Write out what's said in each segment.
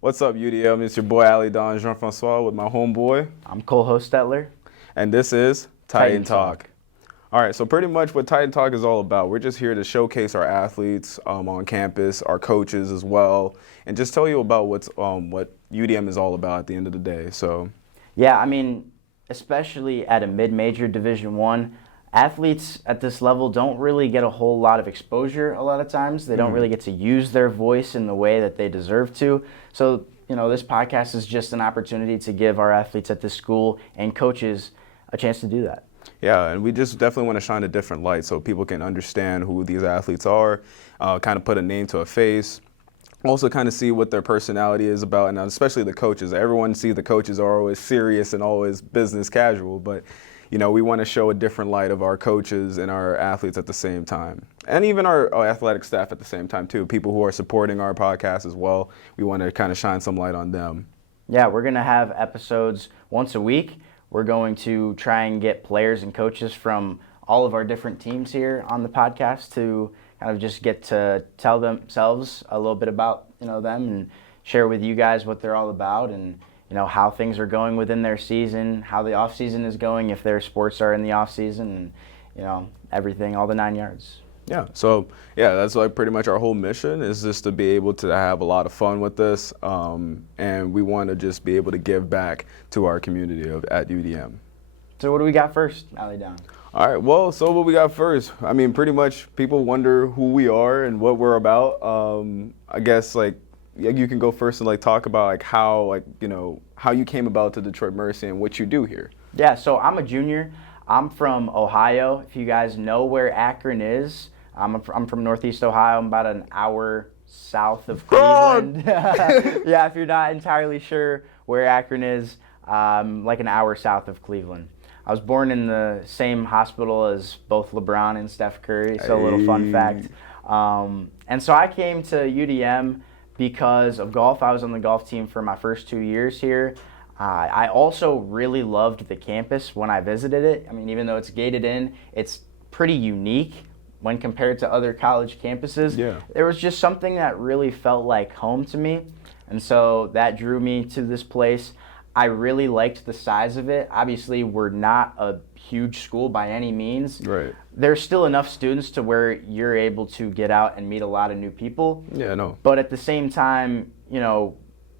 What's up, UDM? It's your boy Ali Don Jean-Francois with my homeboy. I'm Hostetler. And this is Titan Titan Talk. All right, so pretty much what Titan Talk is all about, we're just here to showcase our athletes on campus, our coaches as well, and just tell you about what UDM is all about at the end of the day. So, Yeah, I mean, especially at a mid-major Division I, athletes at this level don't really get a whole lot of exposure a lot of times. They don't really get to use their voice in the way that they deserve to. So, this podcast is just an opportunity to give our athletes at this school and coaches a chance to do that. yeah, and we just definitely want to shine a different light so people can understand who these athletes are, kind of put a name to a face. Also kind of see what their personality is about, and especially the coaches. Everyone sees the coaches are always serious and always business casual, but we want to show a different light of our coaches and our athletes at the same time. And even our athletic staff at the same time too. People who are supporting our podcast as well. We want to kind of shine some light on them. Yeah, we're going to have episodes once a week. We're going to try and get players and coaches from all of our different teams here on the podcast to kind of just get to tell themselves a little bit about them and share with you guys what they're all about and how things are going within their season, how the off season is going, if their sports are in the off season, and everything, all the 9 yards. Yeah, so that's like pretty much our whole mission is just to be able to have a lot of fun with this, and we want to just be able to give back to our community at UDM. So what do we got first, Ali Don? All right, well, so what we got first? I mean, pretty much people wonder who we are and what we're about. I guess you can go first and talk about how you came about to Detroit Mercy and what you do here. Yeah, so I'm a junior. I'm from Ohio. If you guys know where Akron is, I'm from Northeast Ohio. I'm about an hour south of Cleveland. Yeah, if you're not entirely sure where Akron is, like an hour south of Cleveland. I was born in the same hospital as both LeBron and Steph Curry, so a little fun fact. And so I came to UDM because of golf. I was on the golf team for my first 2 years here. I also really loved the campus when I visited it. I mean, even though it's gated in, it's pretty unique when compared to other college campuses. Yeah. There was just something that really felt like home to me, and so that drew me to this place. I really liked the size of it. Obviously, we're not a huge school by any means. Right. There's still enough students to where you're able to get out and meet a lot of new people. Yeah, no. But at the same time,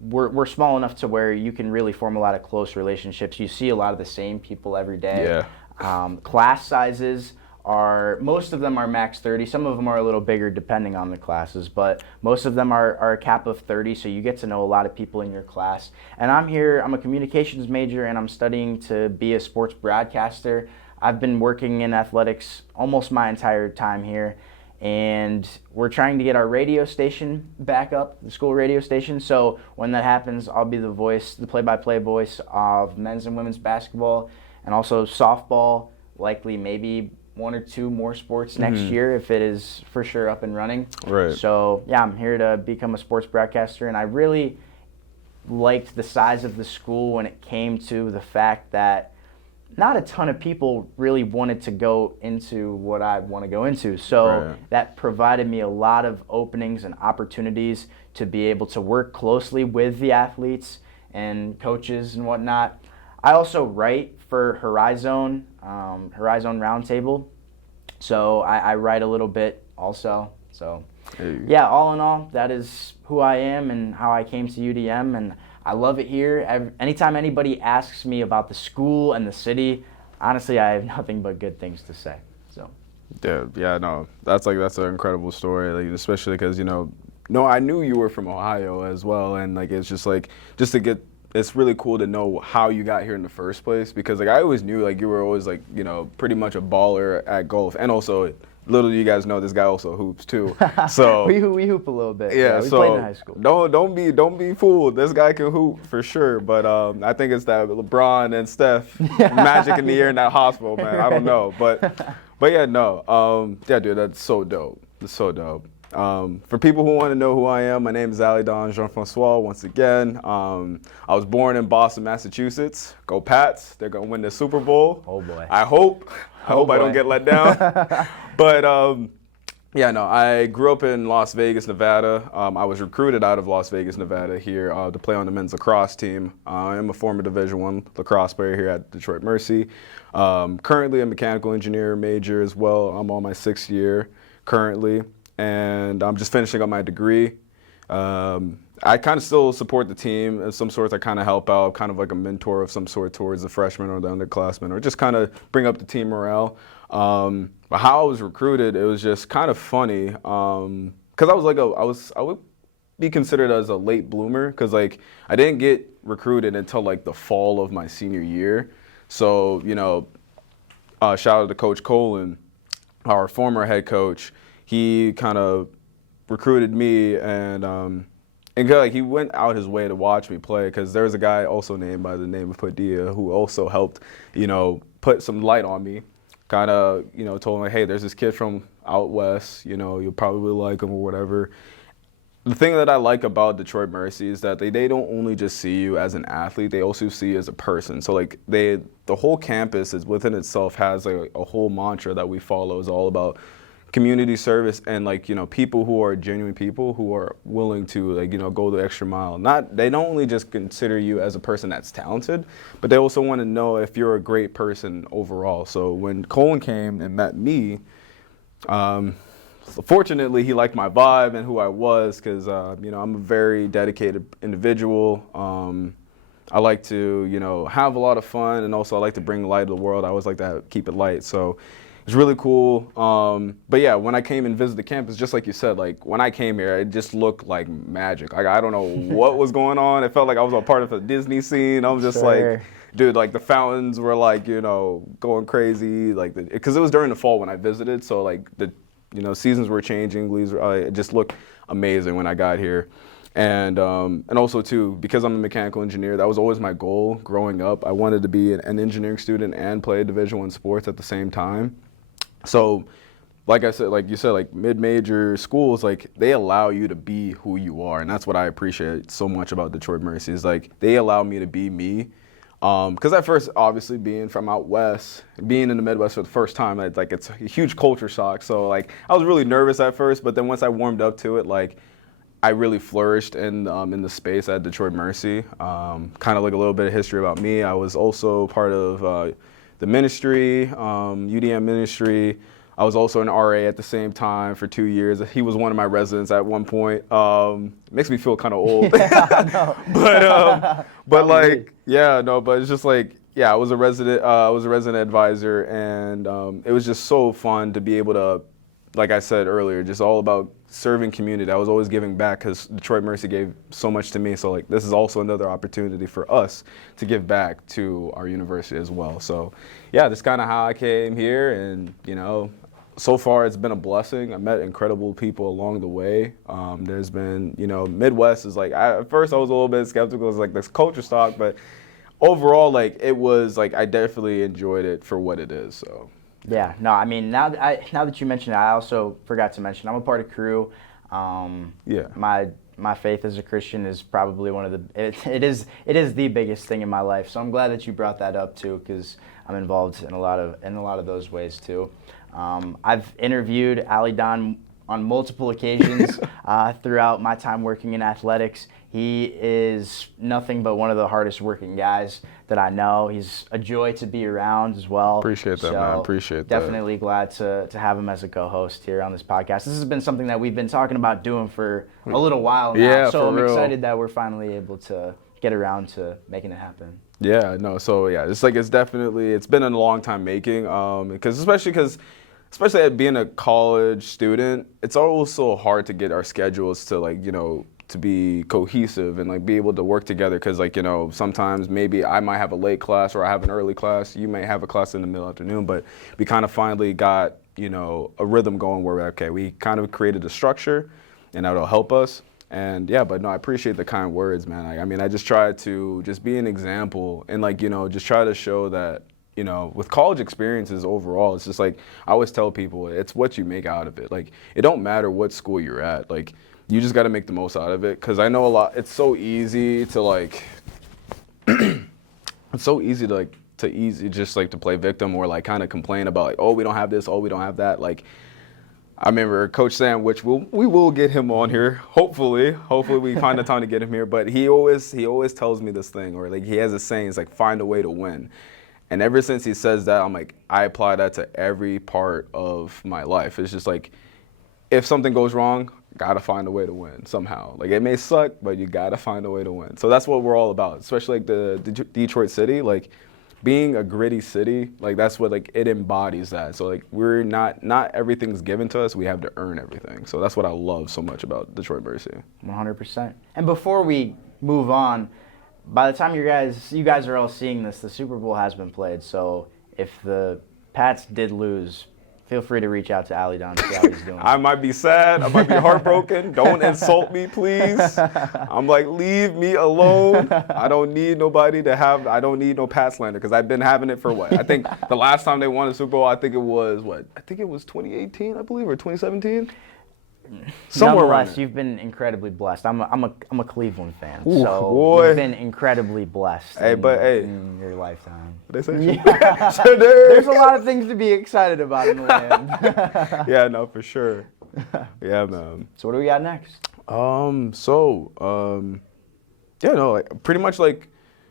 we're small enough to where you can really form a lot of close relationships. You see a lot of the same people every day. Yeah. Class sizes most of them are max 30. Some of them are a little bigger depending on the classes, but most of them are a cap of 30, so you get to know a lot of people in your class. And I'm a communications major, and I'm studying to be a sports broadcaster. I've been working in athletics almost my entire time here, and we're trying to get our radio station back up, the school radio station. So when that happens, I'll be the play-by-play voice of men's and women's basketball, and also softball, likely maybe 1 or 2 more sports next year if it is for sure up and running. Right. So yeah, I'm here to become a sports broadcaster, and I really liked the size of the school when it came to the fact that not a ton of people really wanted to go into what I want to go into. So that provided me a lot of openings and opportunities to be able to work closely with the athletes and coaches and whatnot. I also write for Horizon Roundtable, so I write a little bit also. So yeah, all in all, that is who I am and how I came to UDM, and I love it here. Anytime anybody asks me about the school and the city, honestly, I have nothing but good things to say. So Yeah, no, that's an incredible story, especially because I knew you were from Ohio as well, and it's just to get. It's really cool to know how you got here in the first place, because I always knew you were always pretty much a baller at golf, and also little do you guys know this guy also hoops too. So we hoop a little bit. Yeah, we so played in high school. Don't be fooled. This guy can hoop for sure, but I think it's that LeBron and Steph magic in the air in that hospital, man. I don't know, but yeah, no, yeah, dude, that's so dope. It's so dope. For people who want to know who I am, my name is Ali Don Jean-Francois once again. I was born in Boston, Massachusetts. Go Pats. They're going to win the Super Bowl. Oh, boy. I hope I don't get let down. But Yeah, no, I grew up in Las Vegas, Nevada. I was recruited out of Las Vegas, Nevada here to play on the men's lacrosse team. I am a former Division I lacrosse player here at Detroit Mercy. Currently a mechanical engineer major as well. I'm on my 6th year currently, and I'm just finishing up my degree. I kind of still support the team of some sorts. I kind of help out, kind of like a mentor of some sort towards the freshmen or the underclassmen, or just kind of bring up the team morale. But how I was recruited, it was just kind of funny, because I would be considered as a late bloomer, because like I didn't get recruited until like the fall of my senior year. So shout out to Coach Colin, our former head coach. He kind of recruited me, and like he went out his way to watch me play, because there's a guy also named by the name of Padilla who also helped, put some light on me. Kind of, told him, like, hey, there's this kid from out west, you'll probably like him or whatever. The thing that I like about Detroit Mercy is that they don't only just see you as an athlete, they also see you as a person. So like the whole campus is within itself has like a whole mantra that we follow is all about community service and like people who are genuine people who are willing to like go the extra mile. They don't only just consider you as a person that's talented, but they also want to know if you're a great person overall. So when Colin came and met me, fortunately he liked my vibe and who I was, because I'm a very dedicated individual. I like to have a lot of fun, and also I like to bring light to the world. I always like to keep it light. So it's really cool. But yeah, when I came and visited the campus, just like you said, like when I came here, it just looked like magic. Like I don't know what was going on. It felt like I was a part of a Disney scene. I was just like, dude, like the fountains were like, going crazy. Like, because it was during the fall when I visited, so like the, seasons were changing. It just looked amazing when I got here. And also too, because I'm a mechanical engineer, that was always my goal growing up. I wanted to be an engineering student and play Division I sports at the same time. So, like you said, like mid-major schools, like they allow you to be who you are, and that's what I appreciate so much about Detroit Mercy. Is like they allow me to be me. Because at first, obviously, being from out west, being in the Midwest for the first time, it's a huge culture shock. So like I was really nervous at first, but then once I warmed up to it, like I really flourished in the space at Detroit Mercy. Kind of like a little bit of history about me. I was also part of the ministry, UDM ministry. I was also an RA at the same time for 2 years. He was one of my residents at one point. Makes me feel kind of old. Yeah, but like, yeah, no, but it's just like, yeah, I was a resident advisor, and it was just so fun to be able to, like I said earlier, just all about serving community. I was always giving back because Detroit Mercy gave so much to me. So like this is also another opportunity for us to give back to our university as well. So yeah, that's kind of how I came here, and so far it's been a blessing. I met incredible people along the way. There's been, Midwest is like, at first I was a little bit skeptical. It's like this culture shock, but overall, like it was like I definitely enjoyed it for what it is. So. Yeah, no, I mean, now that you mentioned it, I also forgot to mention I'm a part of Crew. Yeah. My faith as a Christian is probably one of the it is the biggest thing in my life. So I'm glad that you brought that up too, because I'm involved in a lot of those ways too. I've interviewed Ali Don on multiple occasions throughout my time working in athletics. He is nothing but one of the hardest working guys that I know. He's a joy to be around as well. Appreciate that, man. Appreciate that. Definitely glad to have him as a co-host here on this podcast. This has been something that we've been talking about doing for a little while now. Yeah, so I'm for real. excited that we're finally able to get around to making it happen. Yeah, no, so yeah, it's been a long time making, especially at being a college student, it's also hard to get our schedules to to be cohesive and like be able to work together, because sometimes maybe I might have a late class or I have an early class, you may have a class in the middle afternoon, but we kind of finally got a rhythm going where we kind of created a structure, and that'll help us. And yeah, but no, I appreciate the kind words, man. I mean, I just try to just be an example and just try to show that with college experiences overall, it's just like I always tell people, it's what you make out of it. Like it don't matter what school you're at, like you just got to make the most out of it. Because I know it's so easy to it's so easy to play victim or like kind of complain about like, oh, we don't have this, oh, we don't have that. Like I remember Coach Sam, which we will get him on here. Hopefully we find the time to get him here. But he always tells me this thing, or like he has a saying, it's like find a way to win. And ever since he says that, I'm like, I apply that to every part of my life. It's just like, if something goes wrong, gotta find a way to win somehow. Like, it may suck, but you gotta find a way to win. So that's what we're all about, especially like the Detroit city. Like, being a gritty city, like that's what like it embodies that. So like we're not everything's given to us. We have to earn everything. So that's what I love so much about Detroit Mercy. 100%. And before we move on, by the time you guys are all seeing this, the Super Bowl has been played. So if the Pats did lose, feel free to reach out to Ali Don and see how he's doing. I might be sad. I might be heartbroken. Don't insult me, please. I'm like, leave me alone. I don't need nobody to have. I don't need no Pat slander because I've been having it for what? I think the last time they won the Super Bowl, I think it was 2018, I believe, or 2017. Somewhere around Nonetheless, you've been incredibly blessed. I'm a Cleveland fan, Ooh, so boy. you've been incredibly blessed in your lifetime. What they say? Yeah. There's a lot of things to be excited about in the land. Yeah, no, for sure. Yeah, man. So what do we got next? Like pretty much like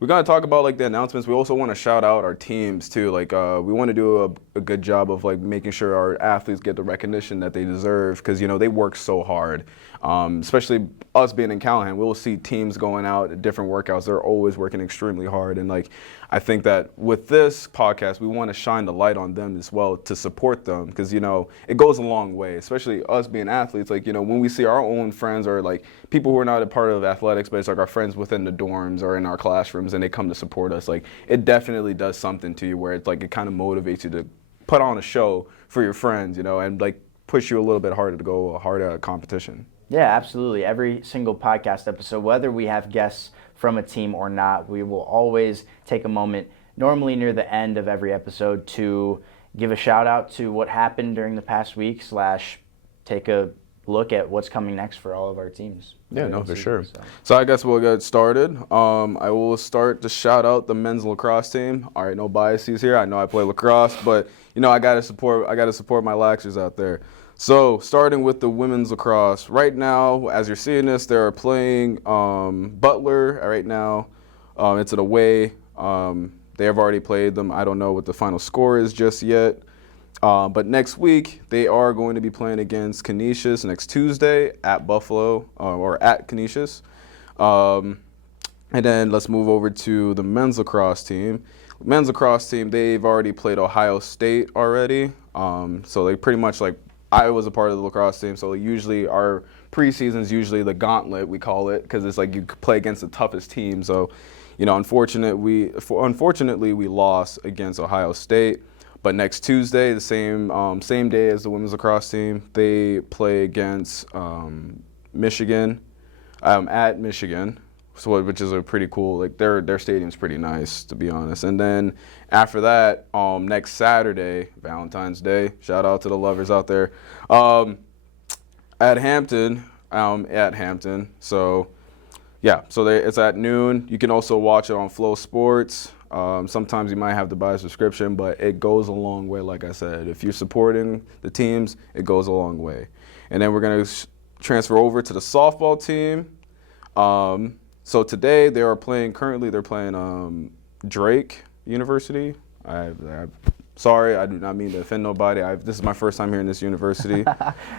we're gonna talk about like the announcements. We also want to shout out our teams too. Like we want to do a good job of like making sure our athletes get the recognition that they deserve because they work so hard. Especially us being in Callahan, we'll see teams going out at different workouts. They're always working extremely hard, and like I think that with this podcast, we want to shine the light on them as well to support them because it goes a long way. Especially us being athletes, like when we see our own friends or like people who are not a part of athletics, but it's like our friends within the dorms or in our classrooms, and they come to support us. Like it definitely does something to you where it's like it kind of motivates you to put on a show for your friends, and like push you a little bit harder to go harder at a competition. Yeah, absolutely. Every single podcast episode, whether we have guests from a team or not, we will always take a moment, normally near the end of every episode, to give a shout out to what happened during the past week / take a look at what's coming next for all of our teams. Yeah, no, for sure. So I guess we'll get started. I will start to shout out the men's lacrosse team. All right, no biases here. I know I play lacrosse, but I gotta support my Laxers out there. So starting with the women's lacrosse, right now, as you're seeing this, they're playing Butler right now. It's an away. They have already played them. I don't know what the final score is just yet. But next week, they are going to be playing against Canisius next Tuesday at Buffalo or at Canisius. And then let's move over to the men's lacrosse team. Men's lacrosse team, they've already played Ohio State already. So they pretty much like I was a part of the lacrosse team, so usually our preseason is usually the gauntlet, we call it, because it's like you play against the toughest team. So, unfortunately, we lost against Ohio State. But next Tuesday, the same day as the women's lacrosse team, they play against Michigan, at Michigan. So, which is a pretty cool, like their stadium's pretty nice, to be honest. And then after that, next Saturday, Valentine's Day, shout out to the lovers out there, at Hampton. So yeah, so it's at noon. You can also watch it on Flow Sports. Sometimes you might have to buy a subscription, but it goes a long way. Like I said, if you're supporting the teams, it goes a long way. And then we're gonna transfer over to the softball team. So today they're playing Drake University. Sorry, I do not mean to offend nobody. This is my first time here in this university.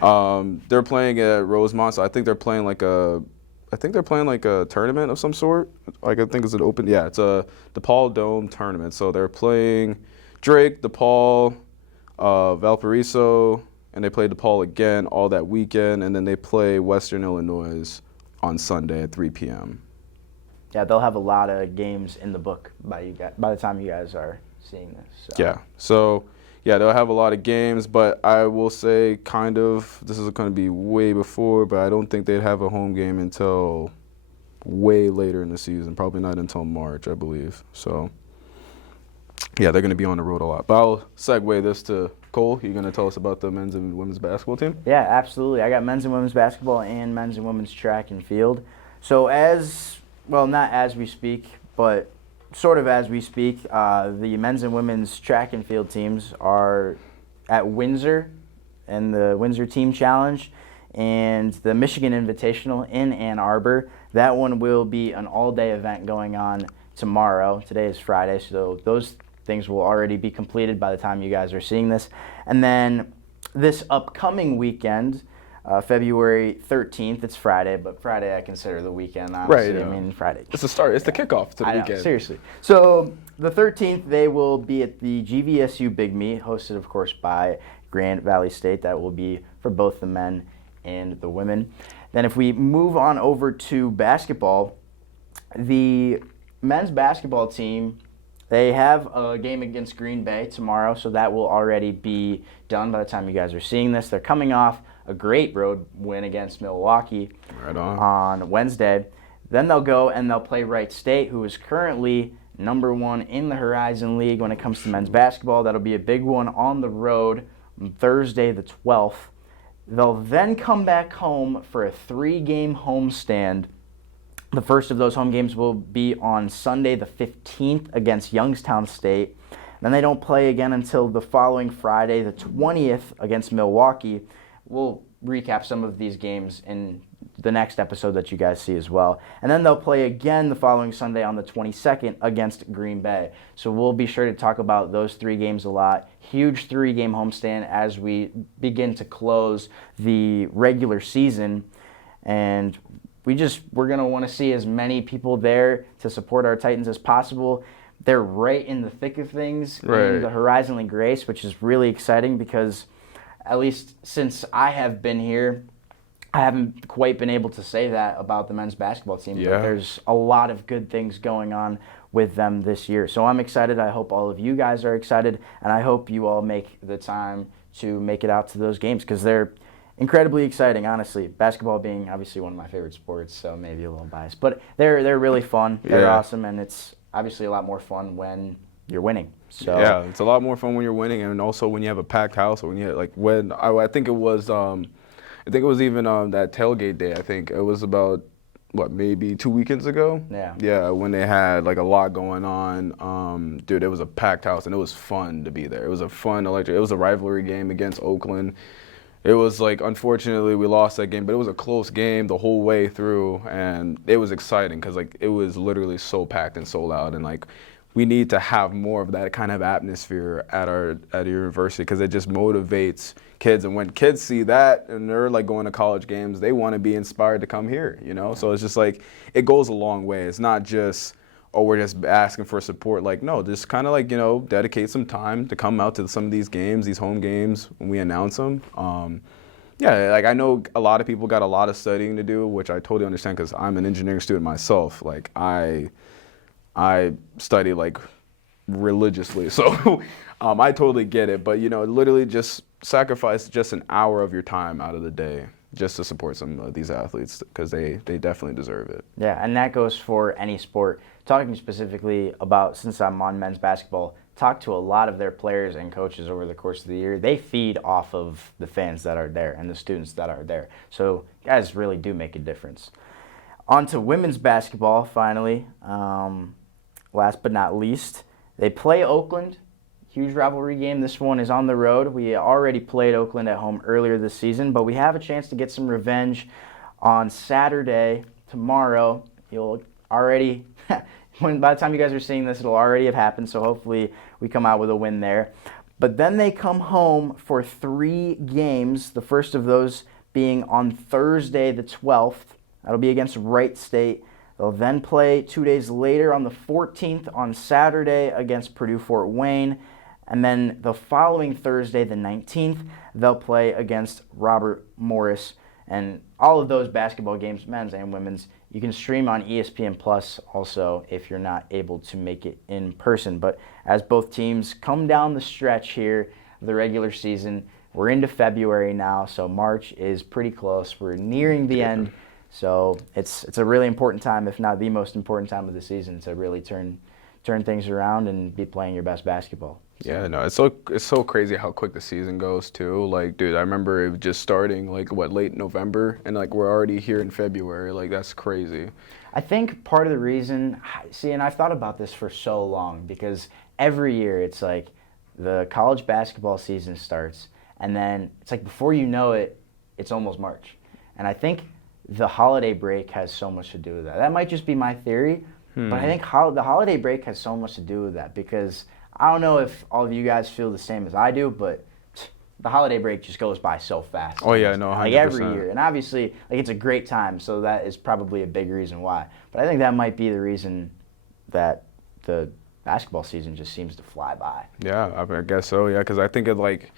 They're playing at Rosemont, so I think they're playing like a tournament of some sort. Like I think it's an open. Yeah, it's a DePaul Dome tournament. So they're playing Drake, DePaul, Valparaiso, and they play DePaul again all that weekend, and then they play Western Illinois on Sunday at 3 p.m. Yeah, they'll have a lot of games in the book by the time you guys are seeing this. So. Yeah. So, yeah, they'll have a lot of games, but I will say this is going to be way before, but I don't think they'd have a home game until way later in the season, probably not until March, I believe. So, yeah, they're going to be on the road a lot. But I'll segue this to Cole. You're going to tell us about the men's and women's basketball team? Yeah, absolutely. I got men's and women's basketball and men's and women's track and field. So not as we speak, but sort of as we speak, the men's and women's track and field teams are at Windsor and the Windsor Team Challenge and the Michigan Invitational in Ann Arbor. That one will be an all-day event going on tomorrow. Today is Friday, so those things will already be completed by the time you guys are seeing this. And then this upcoming weekend, February 13th, it's Friday, but Friday I consider the weekend, honestly. Right, I mean, Friday. It's the start. It's the kickoff to the weekend. Know, seriously. So the 13th, they will be at the GVSU Big Meet, hosted, of course, by Grand Valley State. That will be for both the men and the women. Then if we move on over to basketball, the men's basketball team, they have a game against Green Bay tomorrow, so that will already be done by the time you guys are seeing this. They're coming off a great road win against Milwaukee on Wednesday. Then they'll go and they'll play Wright State, who is currently number 1 in the Horizon League when it comes to men's basketball. That'll be a big one on the road on Thursday the 12th. They'll then come back home for a 3-game homestand. The first of those home games will be on Sunday the 15th against Youngstown State. Then they don't play again until the following Friday, the 20th, against Milwaukee. We'll recap some of these games in the next episode that you guys see as well. And then they'll play again the following Sunday on the 22nd against Green Bay. So we'll be sure to talk about those 3 games a lot. Huge 3-game homestand as we begin to close the regular season. And we're going to want to see as many people there to support our Titans as possible. They're right in the thick of things in the Horizon League race, which is really exciting because at least since I have been here, I haven't quite been able to say that about the men's basketball team. Yeah. But there's a lot of good things going on with them this year. So I'm excited. I hope all of you guys are excited, and I hope you all make the time to make it out to those games because they're incredibly exciting, honestly. Basketball being obviously one of my favorite sports, so maybe a little biased. But they're really fun. They're awesome, and it's obviously a lot more fun when you're winning. So yeah, it's a lot more fun when you're winning, and also when you have a packed house, or when you when I think it was even that tailgate day. I think it was about maybe 2 weekends ago. Yeah, when they had a lot going on. Dude, it was a packed house, and it was fun to be there. It was a fun electric. It was a rivalry game against Oakland. It was unfortunately we lost that game, but it was a close game the whole way through, and it was exciting because it was literally so packed and so loud, and we need to have more of that kind of atmosphere at our university because it just motivates kids. And when kids see that and they're going to college games, they want to be inspired to come here, So it's just it goes a long way. It's not just, oh, we're just asking for support. No, just kind of dedicate some time to come out to some of these games, these home games when we announce them. Yeah, I know a lot of people got a lot of studying to do, which I totally understand because I'm an engineering student myself. I study religiously, so I totally get it. But literally just sacrifice just an hour of your time out of the day just to support some of these athletes because they definitely deserve it. Yeah, and that goes for any sport. Talking specifically about, since I'm on men's basketball, talk to a lot of their players and coaches over the course of the year. They feed off of the fans that are there and the students that are there. So guys really do make a difference. On to women's basketball, finally. Last but not least, they play Oakland. Huge rivalry game. This one is on the road. We already played Oakland at home earlier this season, but we have a chance to get some revenge on Saturday, tomorrow. You'll already, by the time you guys are seeing this, it'll already have happened, so hopefully we come out with a win there. But then they come home for 3 games, the first of those being on Thursday the 12th. That'll be against Wright State. They'll then play 2 days later on the 14th on Saturday against Purdue Fort Wayne. And then the following Thursday, the 19th, they'll play against Robert Morris. And all of those basketball games, men's and women's, you can stream on ESPN Plus also if you're not able to make it in person. But as both teams come down the stretch here, the regular season, we're into February now, so March is pretty close. We're nearing the end. So it's a really important time, if not the most important time of the season, to really turn things around and be playing your best basketball. Yeah, no, it's so crazy how quick the season goes too. Dude, I remember it just starting late November, and we're already here in February. That's crazy. I think part of the reason, and I've thought about this for so long because every year it's the college basketball season starts, and then it's like before you know it, it's almost March. And I think the holiday break has so much to do with that. That might just be my theory, but I think the holiday break has so much to do with that, because I don't know if all of you guys feel the same as I do, but the holiday break just goes by so fast. Oh yeah, no, 100%. Like every year, and obviously, like it's a great time, so that is probably a big reason why. But I think that might be the reason that the basketball season just seems to fly by. Yeah, I guess so. Yeah, because I think it like,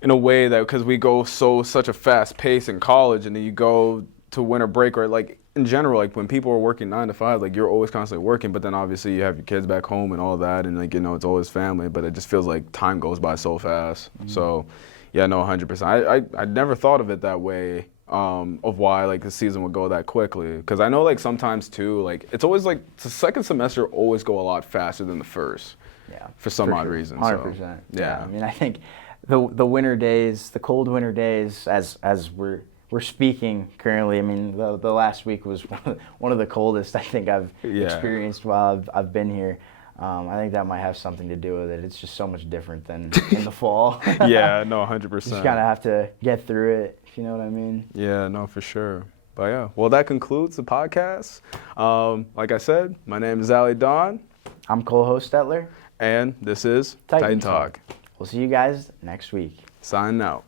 in a way that because we go such a fast pace in college, and then you go to winter break, right? Like in general, like when people are working 9 to 5, like you're always constantly working, but then obviously you have your kids back home and all that, and like it's always family, but it just feels like time goes by so fast. So, yeah, no, 100%. I never thought of it that way. Of why like the season would go that quickly, because I know like sometimes too, like it's always like the second semester always go a lot faster than the first. Yeah, for some odd reason. 100%. So, yeah, I mean, I think the winter days, the cold winter days, as we're speaking currently. I mean, the last week was one of the coldest I think I've experienced while I've been here. I think that might have something to do with it. It's just so much different than in the fall. Yeah, no, 100%. You just kind of have to get through it, if you know what I mean. Yeah, no, for sure. But yeah, well, that concludes the podcast. Like I said, my name is Ali Don. I'm Cole Hostetler. And this is Titan Talk. We'll see you guys next week. Signing out.